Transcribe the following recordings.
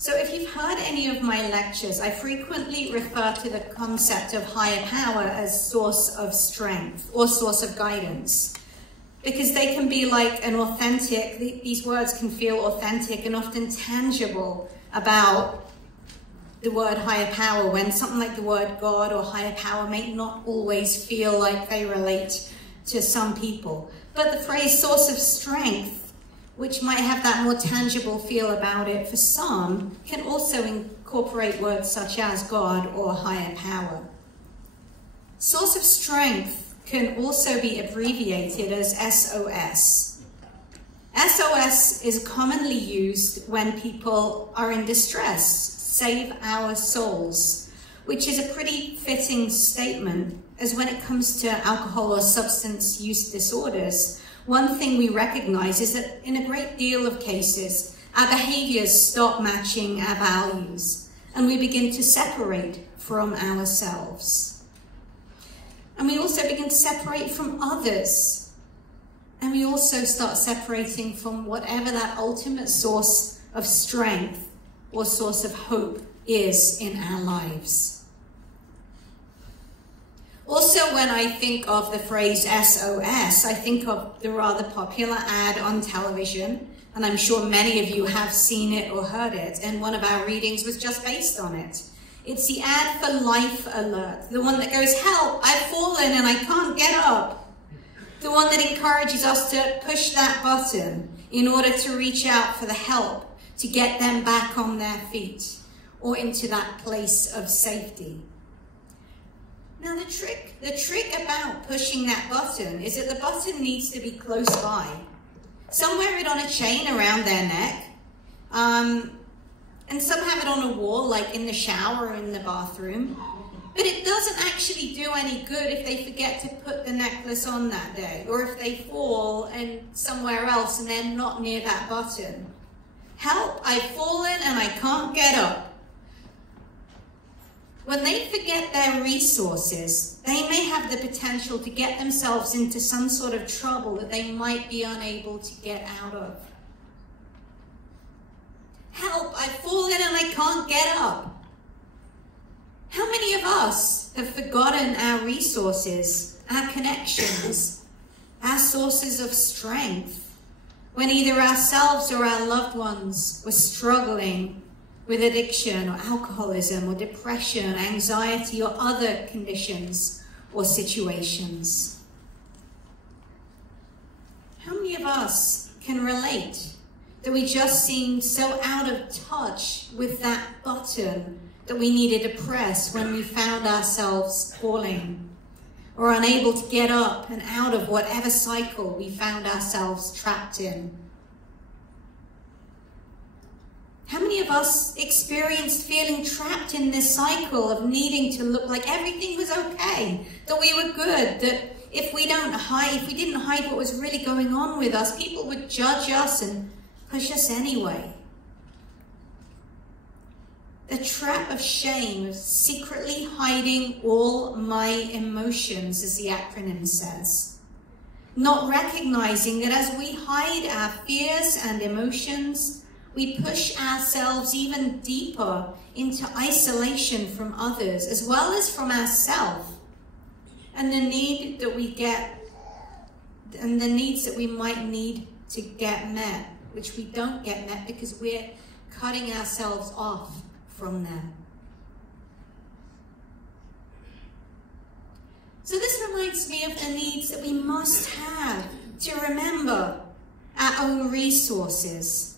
So if you've heard any of my lectures, I frequently refer to the concept of higher power as source of strength or source of guidance, because they can be like an authentic, these words can feel authentic and often tangible about the word higher power, when something like the word God or higher power may not always feel like they relate to some people. But the phrase source of strength, which might have that more tangible feel about it for some, can also incorporate words such as God or higher power. Source of strength can also be abbreviated as SOS. SOS is commonly used when people are in distress, save our souls, which is a pretty fitting statement, as when it comes to alcohol or substance use disorders, one thing we recognize is that in a great deal of cases, our behaviors stop matching our values, and we begin to separate from ourselves. And we also begin to separate from others. And we also start separating from whatever that ultimate source of strength or source of hope is in our lives. Also, when I think of the phrase SOS, I think of the rather popular ad on television, and I'm sure many of you have seen it or heard it, and one of our readings was just based on it. It's the ad for Life Alert, the one that goes, "Help, I've fallen and I can't get up." The one that encourages us to push that button in order to reach out for the help, to get them back on their feet or into that place of safety. Now the trick about pushing that button is that the button needs to be close by. Some wear it on a chain around their neck, and some have it on a wall, like in the shower or in the bathroom. But it doesn't actually do any good if they forget to put the necklace on that day, or if they fall and somewhere else and they're not near that button. "Help, I've fallen and I can't get up." When they forget their resources, they may have the potential to get themselves into some sort of trouble that they might be unable to get out of. "Help, I've fallen and I can't get up." How many of us have forgotten our resources, our connections, our sources of strength, when either ourselves or our loved ones were struggling with addiction or alcoholism or depression, anxiety, or other conditions or situations? How many of us can relate that we just seemed so out of touch with that button that we needed to press when we found ourselves falling, or unable to get up and out of whatever cycle we found ourselves trapped in? How many of us experienced feeling trapped in this cycle of needing to look like everything was okay, that we were good, that if we didn't hide what was really going on with us, people would judge us and push us anyway? The trap of shame, of secretly hiding all my emotions, as the acronym says. Not recognizing that as we hide our fears and emotions, we push ourselves even deeper into isolation from others, as well as from ourselves, and the need that we get, and the needs that we might need to get met, which we don't get met because we're cutting ourselves off from them. So this reminds me of the needs that we must have to remember our own resources.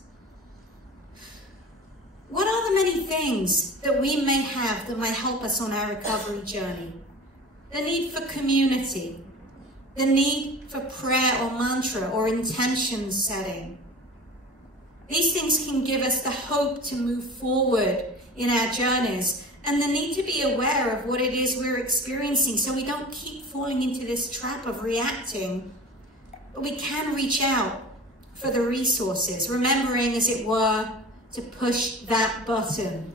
What are the many things that we may have that might help us on our recovery journey? The need for community, the need for prayer or mantra or intention setting. These things can give us the hope to move forward in our journeys, and the need to be aware of what it is we're experiencing so we don't keep falling into this trap of reacting, but we can reach out for the resources, remembering, as it were, to push that button.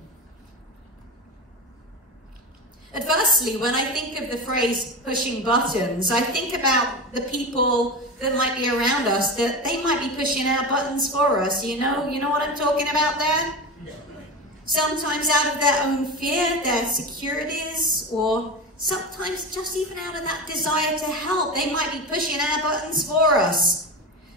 Adversely, when I think of the phrase pushing buttons, I think about the people that might be around us, that they might be pushing our buttons for us. You know what I'm talking about there? Sometimes out of their own fear, their securities, or sometimes just even out of that desire to help. They might be pushing our buttons for us.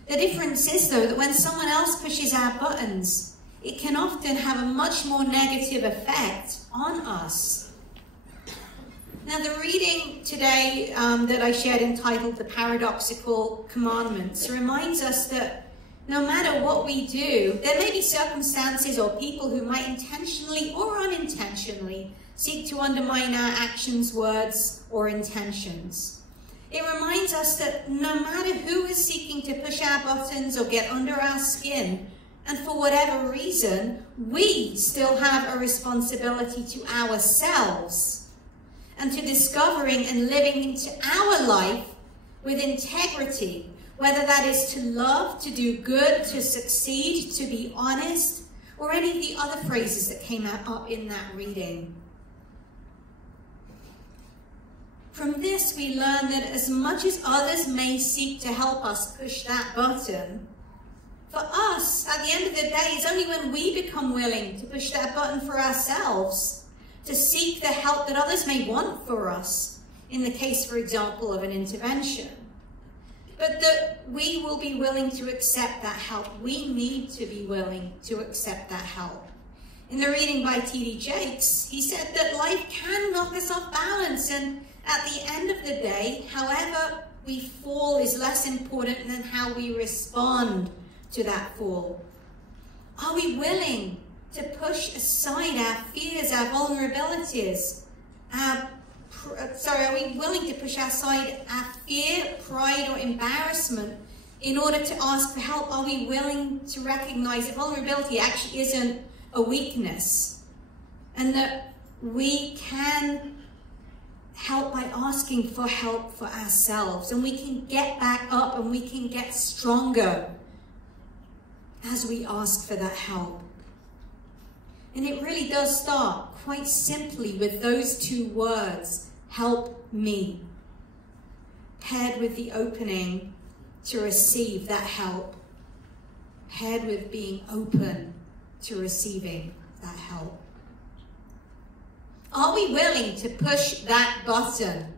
The difference is, though, that when someone else pushes our buttons, it can often have a much more negative effect on us. Now, the reading today that I shared, entitled The Paradoxical Commandments, reminds us that no matter what we do, there may be circumstances or people who might intentionally or unintentionally seek to undermine our actions, words, or intentions. It reminds us that no matter who is seeking to push our buttons or get under our skin, and for whatever reason, we still have a responsibility to ourselves and to discovering and living into our life with integrity, whether that is to love, to do good, to succeed, to be honest, or any of the other phrases that came up in that reading. From this, we learn that as much as others may seek to help us push that button, for us, at the end of the day, it's only when we become willing to push that button for ourselves, to seek the help that others may want for us, in the case, for example, of an intervention, but that we will be willing to accept that help. We need to be willing to accept that help. In the reading by T.D. Jakes, he said that life can knock us off balance, and at the end of the day, however we fall is less important than how we respond to that fall. Are we willing to push aside our fears, our vulnerabilities, are we willing to push aside our fear, pride, or embarrassment in order to ask for help? Are we willing to recognize that vulnerability actually isn't a weakness, and that we can help by asking for help for ourselves, and we can get back up and we can get stronger as we ask for that help? And it really does start quite simply with those two words, help me, paired with the opening to receive that help, paired with being open to receiving that help. Are we willing to push that button?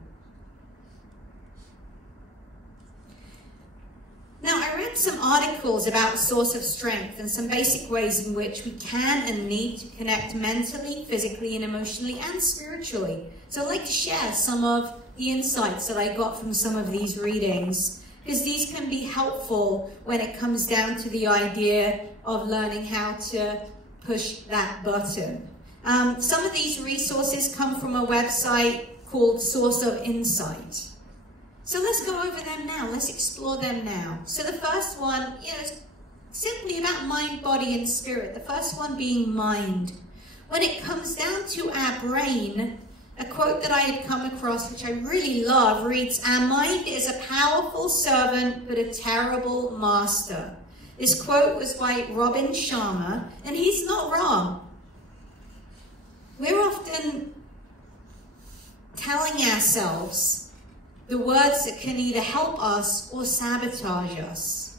Now, I read some articles about source of strength and some basic ways in which we can and need to connect mentally, physically, and emotionally, and spiritually. So I'd like to share some of the insights that I got from some of these readings, because these can be helpful when it comes down to the idea of learning how to push that button. Some of these resources come from a website called Source of Insight. So let's go over them now. Let's explore them now. So the first one, is simply about mind, body, and spirit. The first one being mind. When it comes down to our brain, a quote that I had come across, which I really love, reads, "Our mind is a powerful servant, but a terrible master." This quote was by Robin Sharma, and he's not wrong. We're often telling ourselves the words that can either help us or sabotage us.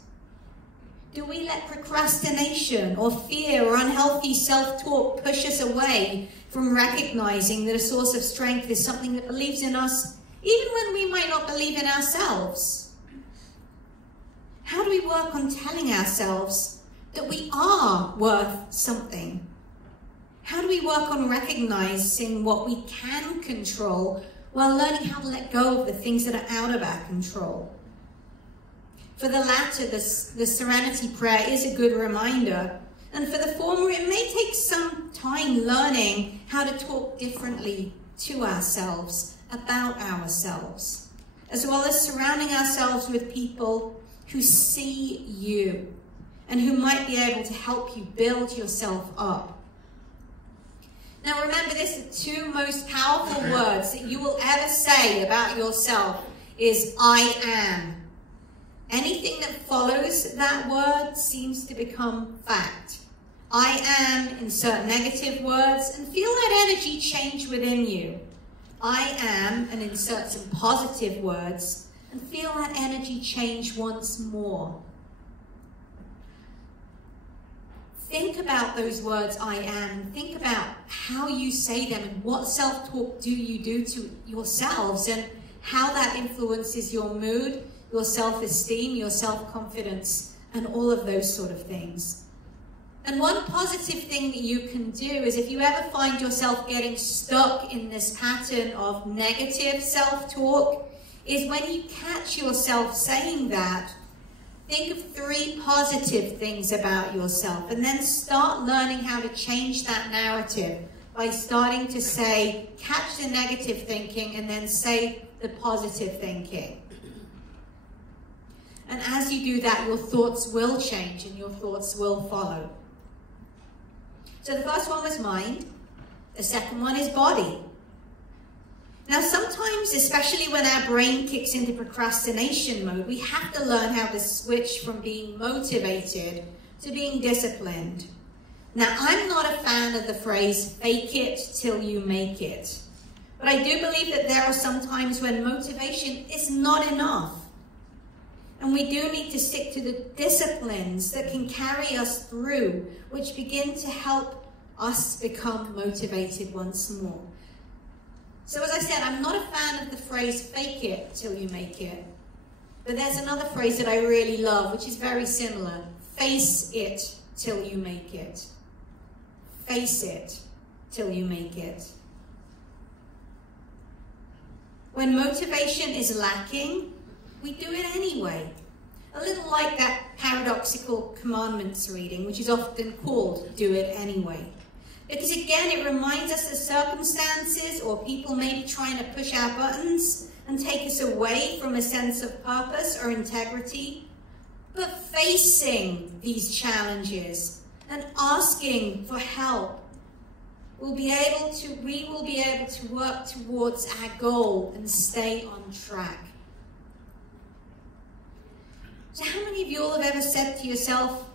Do we let procrastination or fear or unhealthy self-talk push us away from recognizing that a source of strength is something that believes in us, even when we might not believe in ourselves? How do we work on telling ourselves that we are worth something? How do we work on recognizing what we can control while learning how to let go of the things that are out of our control? For the latter, the Serenity Prayer is a good reminder. And for the former, it may take some time learning how to talk differently to ourselves, about ourselves, as well as surrounding ourselves with people who see you and who might be able to help you build yourself up. Now remember this, the two most powerful words that you will ever say about yourself is I am. Anything that follows that word seems to become fact. I am, insert negative words, and feel that energy change within you. I am, and insert some positive words, and feel that energy change once more. think about those words, I am. Think about how you say them and what self-talk do you do to yourselves and how that influences your mood, your self-esteem, your self-confidence, and all of those sort of things. And one positive thing that you can do is if you ever find yourself getting stuck in this pattern of negative self-talk, is when you catch yourself saying that, think of 3 positive things about yourself and then start learning how to change that narrative by starting to say, catch the negative thinking and then say the positive thinking. And as you do that, your thoughts will change and your thoughts will follow. So the first one was mind. The second one is body. Now sometimes, especially when our brain kicks into procrastination mode, we have to learn how to switch from being motivated to being disciplined. Now I'm not a fan of the phrase, fake it till you make it. But I do believe that there are some times when motivation is not enough. And we do need to stick to the disciplines that can carry us through, which begin to help us become motivated once more. So as I said, I'm not a fan of the phrase, fake it till you make it. But there's another phrase that I really love, which is very similar. Face it till you make it. Face it till you make it. When motivation is lacking, we do it anyway. A little like that paradoxical commandments reading, which is often called do it anyway. Because again, it reminds us that circumstances or people may be trying to push our buttons and take us away from a sense of purpose or integrity. But facing these challenges and asking for help, we will be able to work towards our goal and stay on track. So how many of you all have ever said to yourself,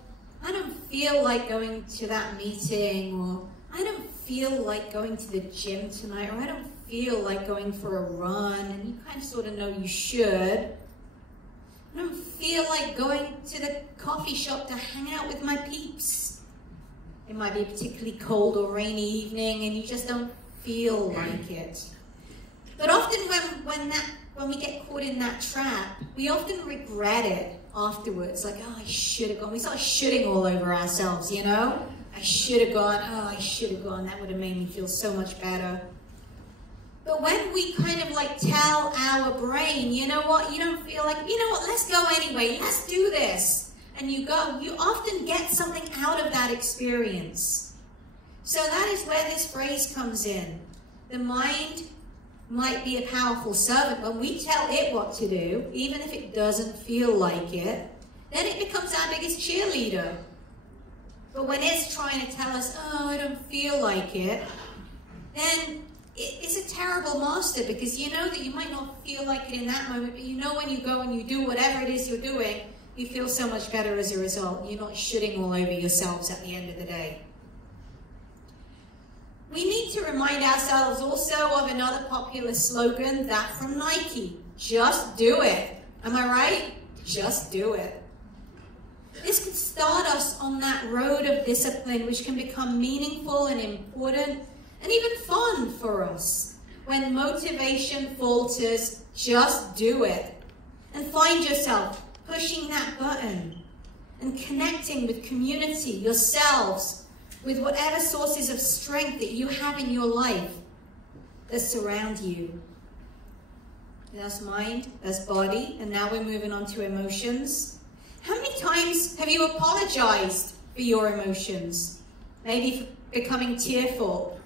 I don't feel like going to that meeting, or I don't feel like going to the gym tonight, or I don't feel like going for a run, and you kind of sort of know you should. I don't feel like going to the coffee shop to hang out with my peeps. It might be a particularly cold or rainy evening and you just don't feel like it. But often when we get caught in that trap, we often regret it afterwards. Like, oh, I should have gone. We start shooting all over ourselves, you know? I should have gone. Oh, I should have gone. That would have made me feel so much better. But when we kind of like tell our brain, you know what, you don't feel like, you know what, let's go anyway, let's do this. And you go, you often get something out of that experience. So that is where this phrase comes in. The mind might be a powerful servant. When we tell it what to do, even if it doesn't feel like it, then it becomes our biggest cheerleader. But when it's trying to tell us, oh, I don't feel like it, then it's a terrible master, because you know that you might not feel like it in that moment, but you know when you go and you do whatever it is you're doing, you feel so much better as a result. You're not shitting all over yourselves at the end of the day. We need to remind ourselves also of another popular slogan, that from Nike, just do it. Am I right? Just do it. This could start us on that road of discipline, which can become meaningful and important and even fun for us. When motivation falters, just do it. And find yourself pushing that button and connecting with community, yourselves, with whatever sources of strength that you have in your life that surround you. That's mind, that's body, and now we're moving on to emotions. How many times have you apologized for your emotions? Maybe for becoming tearful.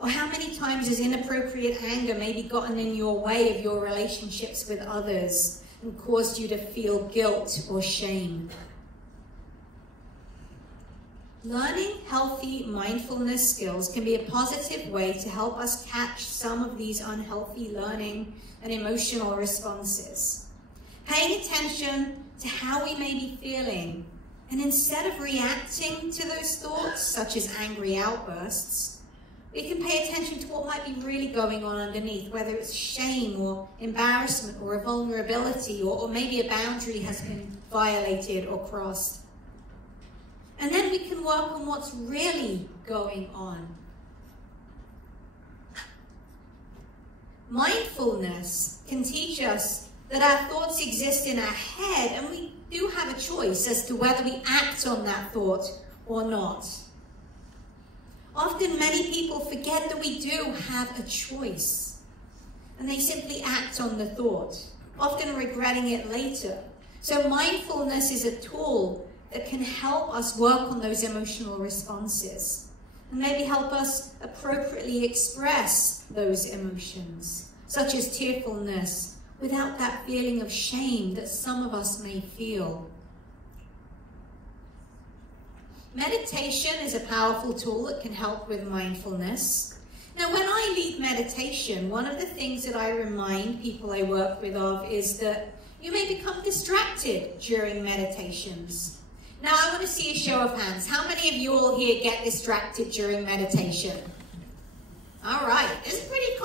Or how many times has inappropriate anger maybe gotten in your way of your relationships with others and caused you to feel guilt or shame? Learning healthy mindfulness skills can be a positive way to help us catch some of these unhealthy learning and emotional responses. Paying attention to how we may be feeling, and instead of reacting to those thoughts, such as angry outbursts, we can pay attention to what might be really going on underneath, whether it's shame or embarrassment or a vulnerability, or maybe a boundary has been violated or crossed. And then we can work on what's really going on. Mindfulness can teach us that our thoughts exist in our head, and we do have a choice as to whether we act on that thought or not. Often many people forget that we do have a choice, and they simply act on the thought, often regretting it later. So mindfulness is a tool that can help us work on those emotional responses and maybe help us appropriately express those emotions, such as tearfulness, without that feeling of shame that some of us may feel. Meditation is a powerful tool that can help with mindfulness. Now, when I lead meditation, one of the things that I remind people I work with of is that you may become distracted during meditations. Now, I want to see a show of hands. How many of you all here get distracted during meditation? All right, it's a pretty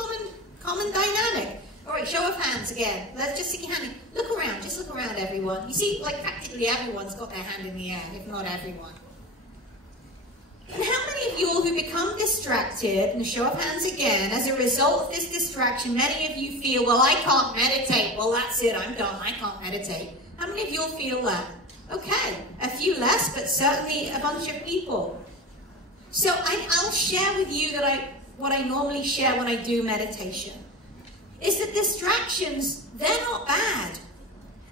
common dynamic. All right, show of hands again. Let's just stick your hand in. Look around, just look around, everyone. You see, like practically everyone's got their hand in the air, if not everyone. And how many of you all who become distracted, and a show of hands again, as a result of this distraction, many of you feel, well, I can't meditate. Well, that's it, I'm done, I can't meditate. How many of you all feel that? Okay, a few less, but certainly a bunch of people. So I'll share with you that what I normally share when I do meditation is that distractions, they're not bad.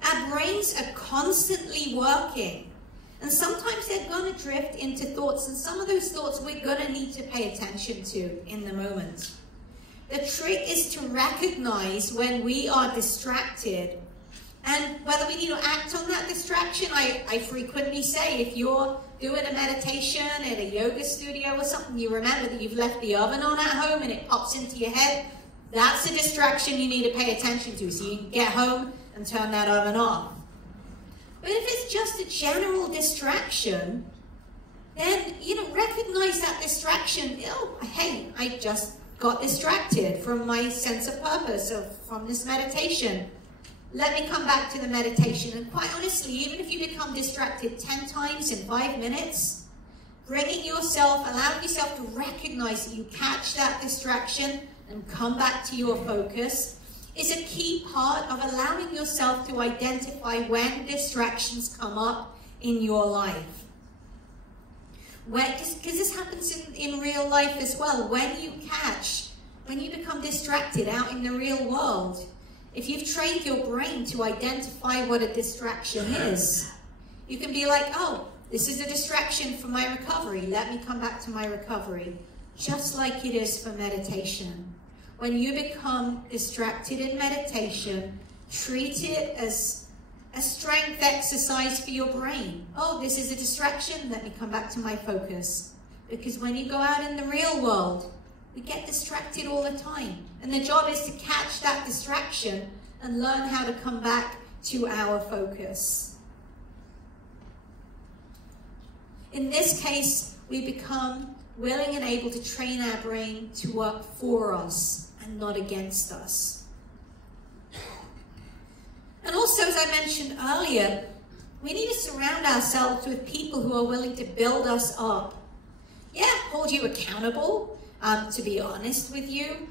Our brains are constantly working. And sometimes they're going to drift into thoughts, and some of those thoughts we're going to need to pay attention to in the moment. The trick is to recognize when we are distracted, and whether we need to act on that distraction. I frequently say, if you're doing a meditation at a yoga studio or something, you remember that you've left the oven on at home and it pops into your head. That's a distraction you need to pay attention to, so you can get home and turn that oven off. But if it's just a general distraction, then, recognize that distraction. Oh, hey, I just got distracted from my sense of purpose, from this meditation. Let me come back to the meditation. And quite honestly, even if you become distracted 10 times in 5 minutes, allowing yourself to recognize that you catch that distraction and come back to your focus is a key part of allowing yourself to identify when distractions come up in your life. Because this happens in real life as well. When you become distracted out in the real world, if you've trained your brain to identify what a distraction is, you can be like, oh, this is a distraction for my recovery. Let me come back to my recovery. Just like it is for meditation. When you become distracted in meditation, treat it as a strength exercise for your brain. Oh, this is a distraction. Let me come back to my focus. Because when you go out in the real world, we get distracted all the time. And the job is to catch that distraction and learn how to come back to our focus. In this case, we become willing and able to train our brain to work for us and not against us. And also, as I mentioned earlier, we need to surround ourselves with people who are willing to build us up. Yeah, hold you accountable, to be honest with you,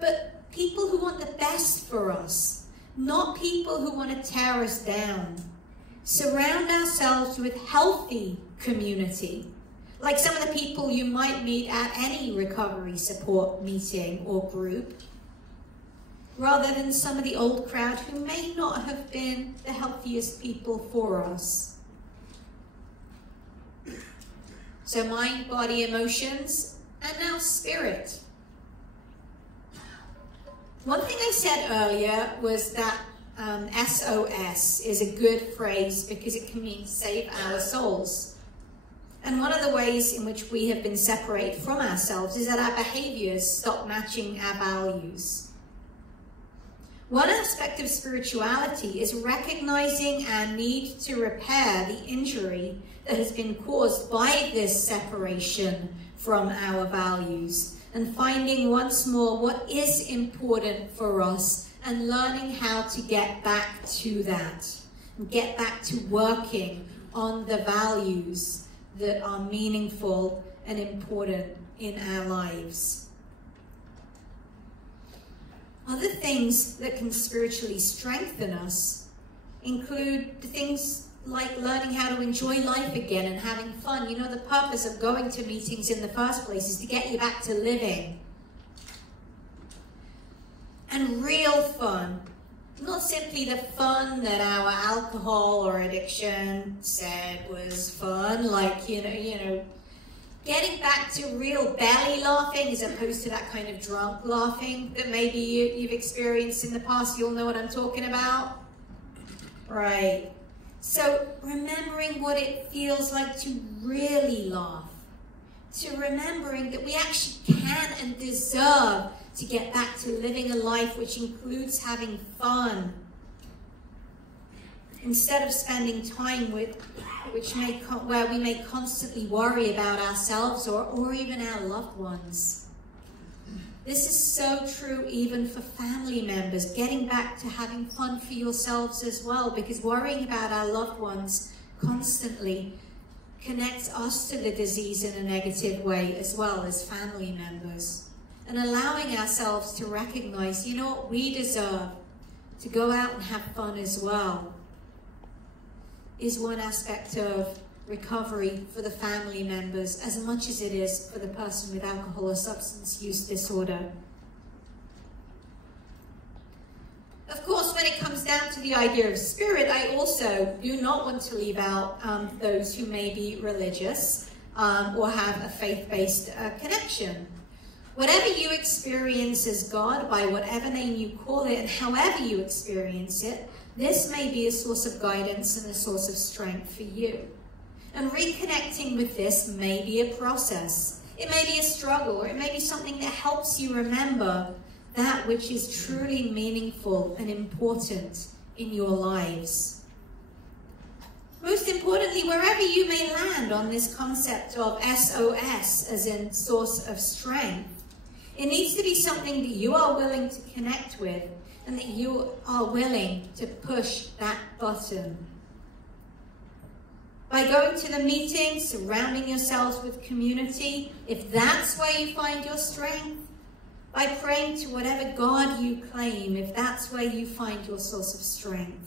but people who want the best for us, not people who want to tear us down. Surround ourselves with healthy community, like some of the people you might meet at any recovery support meeting or group, rather than some of the old crowd who may not have been the healthiest people for us. So mind, body, emotions, and now spirit. One thing I said earlier was that SOS is a good phrase because it can mean save our souls. And one of the ways in which we have been separated from ourselves is that our behaviors stop matching our values. One aspect of spirituality is recognizing our need to repair the injury that has been caused by this separation from our values, and finding once more what is important for us and learning how to get back to that, and get back to working on the values that are meaningful and important in our lives. Other things that can spiritually strengthen us include the things like learning how to enjoy life again and having fun. You know, the purpose of going to meetings in the first place is to get you back to living. And real fun. Not simply the fun that our alcohol or addiction said was fun, like, you know, getting back to real belly laughing as opposed to that kind of drunk laughing that maybe you've experienced in the past. You'll know what I'm talking about. Right. So remembering what it feels like to really laugh, to remembering that we actually can and deserve to get back to living a life which includes having fun, instead of spending time with where we may constantly worry about ourselves or even our loved ones. This is so true even for family members, getting back to having fun for yourselves as well, because worrying about our loved ones constantly connects us to the disease in a negative way as well as family members. And allowing ourselves to recognize, you know what, we deserve to go out and have fun as well, is one aspect of recovery for the family members as much as it is for the person with alcohol or substance use disorder. Of course, when it comes down to the idea of spirit, I also do not want to leave out those who may be religious or have a faith-based connection. Whatever you experience as God, by whatever name you call it, and however you experience it, this may be a source of guidance and a source of strength for you. And reconnecting with this may be a process. It may be a struggle, or it may be something that helps you remember that which is truly meaningful and important in your lives. Most importantly, wherever you may land on this concept of SOS, as in source of strength, it needs to be something that you are willing to connect with and that you are willing to push that button. By going to the meeting, surrounding yourselves with community, if that's where you find your strength, by praying to whatever God you claim, if that's where you find your source of strength,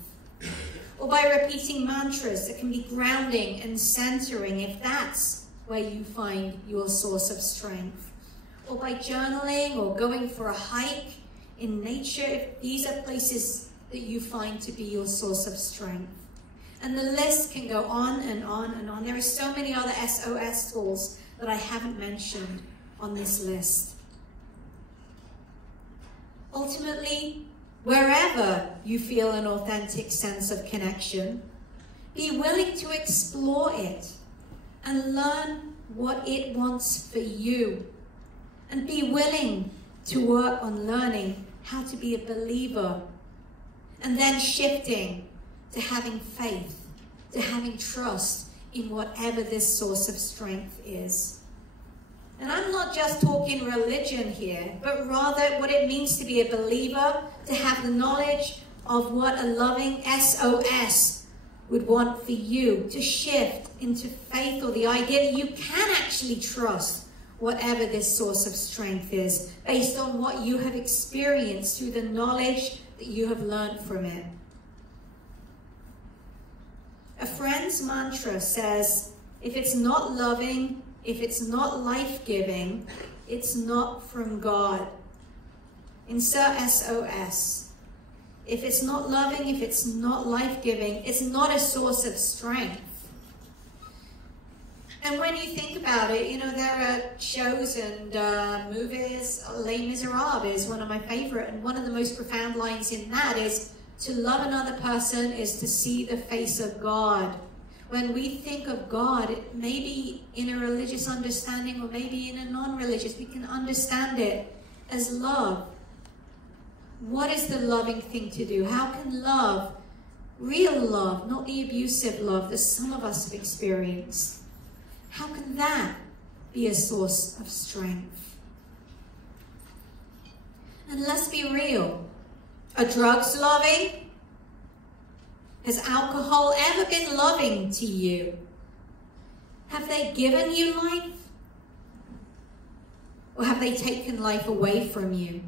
or by repeating mantras that can be grounding and centering, if that's where you find your source of strength, or by journaling or going for a hike in nature, if these are places that you find to be your source of strength. And the list can go on and on and on. There are so many other SOS tools that I haven't mentioned on this list. Ultimately, wherever you feel an authentic sense of connection, be willing to explore it and learn what it wants for you. And be willing to work on learning how to be a believer, and then shifting to having faith, to having trust in whatever this source of strength is. And I'm not just talking religion here, but rather what it means to be a believer, to have the knowledge of what a loving SOS would want for you, to shift into faith, or the idea that you can actually trust whatever this source of strength is, based on what you have experienced through the knowledge that you have learned from it. A friend's mantra says, if it's not loving, if it's not life-giving, it's not from God. Insert SOS. If it's not loving, if it's not life-giving, it's not a source of strength. And when you think about it, you know, there are shows and movies. Les Miserables is one of my favorite, and one of the most profound lines in that is, to love another person is to see the face of God. When we think of God, maybe in a religious understanding or maybe in a non-religious, we can understand it as love. What is the loving thing to do? How can love, real love, not the abusive love that some of us have experienced, how can that be a source of strength? And let's be real. Are drugs loving? Has alcohol ever been loving to you? Have they given you life? Or have they taken life away from you?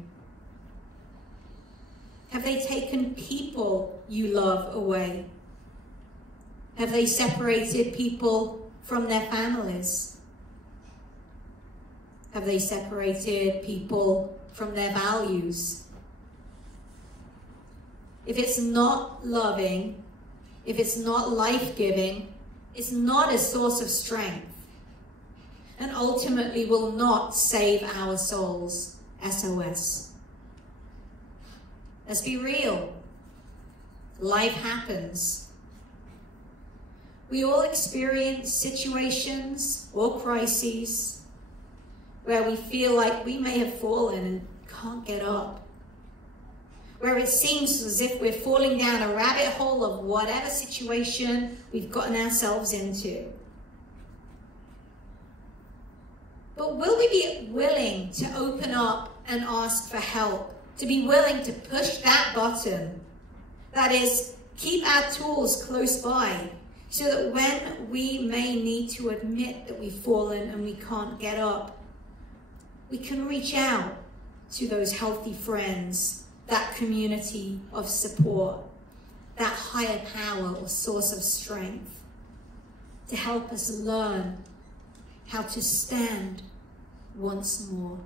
Have they taken people you love away? Have they separated people from their families? Have they separated people from their values? If it's not loving, if it's not life-giving, it's not a source of strength, and ultimately will not save our souls. SOS. Let's be real. Life happens. We all experience situations or crises where we feel like we may have fallen and can't get up. Where it seems as if we're falling down a rabbit hole of whatever situation we've gotten ourselves into. But will we be willing to open up and ask for help? To be willing to push that button? That is, keep our tools close by so that when we may need to admit that we've fallen and we can't get up, we can reach out to those healthy friends, that community of support, that higher power or source of strength to help us learn how to stand once more.